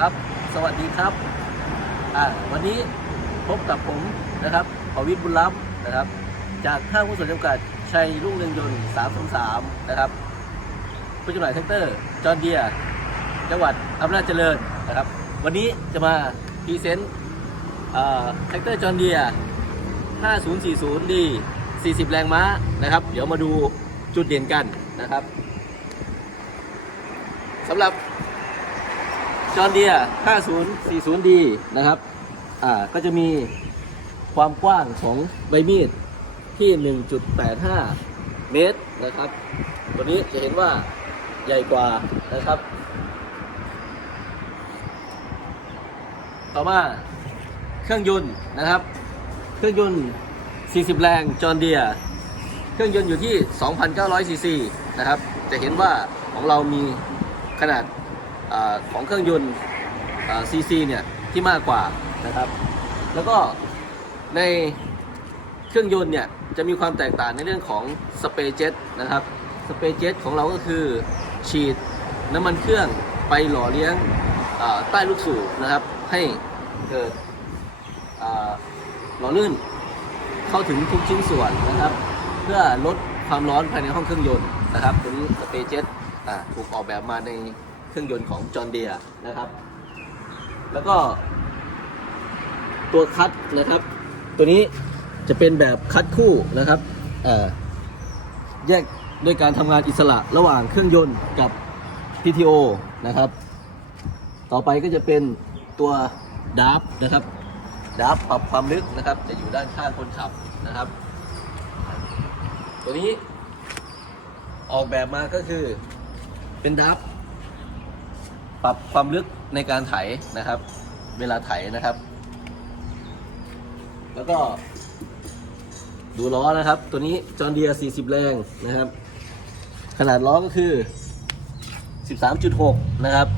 ครับ สวัสดีครับวันนี้พบกับผมนะครับปวิทย์บุญล้ำนะครับ จากห้างหุ้นส่วนจำกัดชัยรุ่งเรืองยนต์303นะครับผู้จำหน่ายแท็กเตอร์ จอห์นเดีย จังหวัดอำนาจเจริญนะครับ วันนี้จะมาพรีเซนต์แท็กเตอร์จอห์นเดีย 5040D 40 แรงม้านะครับ เดี๋ยวมาดูจุดเด่นกันนะครับสำหรับ จอนเดีย 5040D นะครับ อ่า ก็จะมีความกว้างของใบมีดที่ 1.85 เมตรนะครับ ตัวนี้จะเห็นว่าใหญ่กว่านะครับ ต่อมาเครื่องยนต์นะครับ เครื่องยนต์ 40 แรงจอนเดียเครื่องยนต์อยู่ที่ 2,900ซีซีนะครับ จะเห็นว่าของเรามีขนาด ของเครื่องยนต์ซีซีเนี่ยที่มากกว่านะครับ แล้วก็ในเครื่องยนต์เนี่ยจะมีความแตกต่างในเรื่องของสเปรย์เจ็ตนะครับสเปรย์เจ็ตของเราก็คือฉีดน้ำมันเครื่องไปหล่อเลี้ยงใต้ลูกสูบนะครับ ให้เกิดหล่อลื่นเข้าถึงทุกชิ้นส่วนนะครับ เพื่อลดความร้อนภายในห้องเครื่องยนต์นะครับตัวนี้สเปเจ็ตถูกออกแบบมาใน รื่องยนต์ของจอห์นเดียนะครับ แล้วก็ ตัวคัดนะครับ ตัวนี้จะเป็นแบบคัดคู่นะครับเอ่อแยกด้วยการทำงานอิสระระหว่างเครื่องยนต์กับ PTO นะครับ ต่อไปก็จะเป็นตัวดาร์ฟนะครับดับปรับความลึกนะครับ จะอยู่ด้านข้างคนขับนะครับ ตัวนี้ออกแบบมาก็คือเป็นดับ ปรับความลึกในการไถนะครับ เวลาไถนะครับ แล้วก็ ดูล้อนะครับ ตัวนี้จอห์นเดีย40 แรงนะครับ ขนาดล้อก็คือ 13.6 นะครับ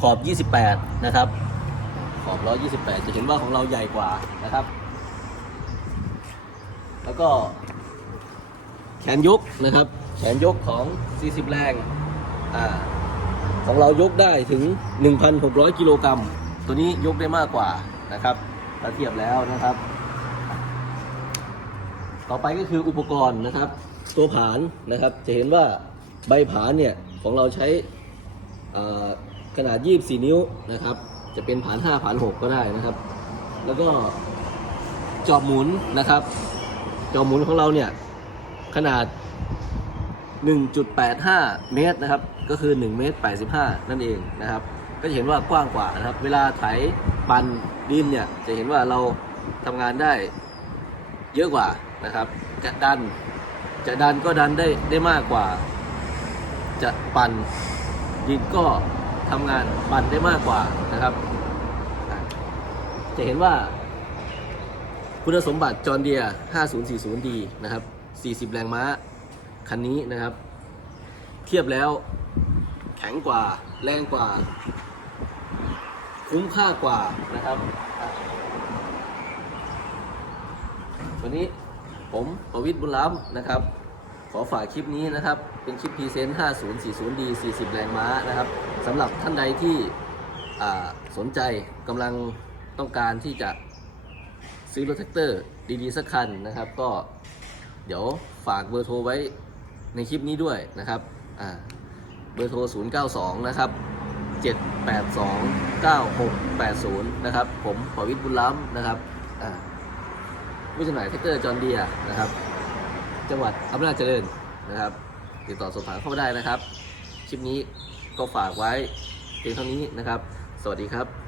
ขอบ 28 นะครับ ขอบ128 จะเห็นว่าของเราใหญ่กว่านะครับ แล้วก็แขนยกนะครับ แขนยกของ 40 แรง อ่า ของเรายกได้ถึง 1,600 กิโลกรัม ตัวนี้ยกได้มากกว่านะครับถ้าเทียบแล้วนะครับ ต่อไปก็คืออุปกรณ์นะครับ ตัวผานนะครับ จะเห็นว่าใบผานเนี่ยของเราใช้อ่าขนาด 24 นิ้วนะครับ จะเป็นผาน 5 ผาน 6 ก็ได้นะครับ แล้วก็จอบหมุนนะครับ จอบหมุนของเราเนี่ยขนาด 1.85 เมตรนะครับ ก็คือ 1 เมตร 85 นั่นเองนะครับ ก็จะเห็นว่ากว้างกว่านะครับ เวลาไถปันดินเนี่ยจะเห็นว่าเราทำงานได้เยอะกว่านะครับ จะดัน จะดันก็ดันได้ได้มากกว่า จะปั่นดินก็ทำงานปั่นได้มากกว่านะครับ จะเห็นว่าคุณสมบัติจอห์เดีย 5040D นะครับ 40 แรงม้า คันนี้นะครับ เทียบแล้วแข็งกว่าแรงกว่า คุ้มค่ากว่านะครับ วันนี้ผมประวิทย์บุญล้ำนะครับ ขอฝากคลิปนี้นะครับ เป็นคลิปพรีเซนต์ 5040D 40 แรงม้านะครับสำหรับท่านใดที่สนใจกำลังต้องการที่จะซื้อรถแท็กเตอร์ดีๆ สักคันนะครับ ก็เดี๋ยวฝากเบอร์โทรไว้ ในคลิปนี้ด้วยนะครับเบอร์โทร 092 นะครับ 782 9680 นะครับ ผมปวิทย์บุญล้ำนะครับผู้จำหน่ายแท็กเตอร์จอห์นเดียนะครับ จังหวัดอำนาจเจริญนะครับ ติดต่อสอบถามเข้ามาได้นะครับ คลิปนี้ก็ฝากไว้เพียงเท่านี้นะครับ สวัสดีครับ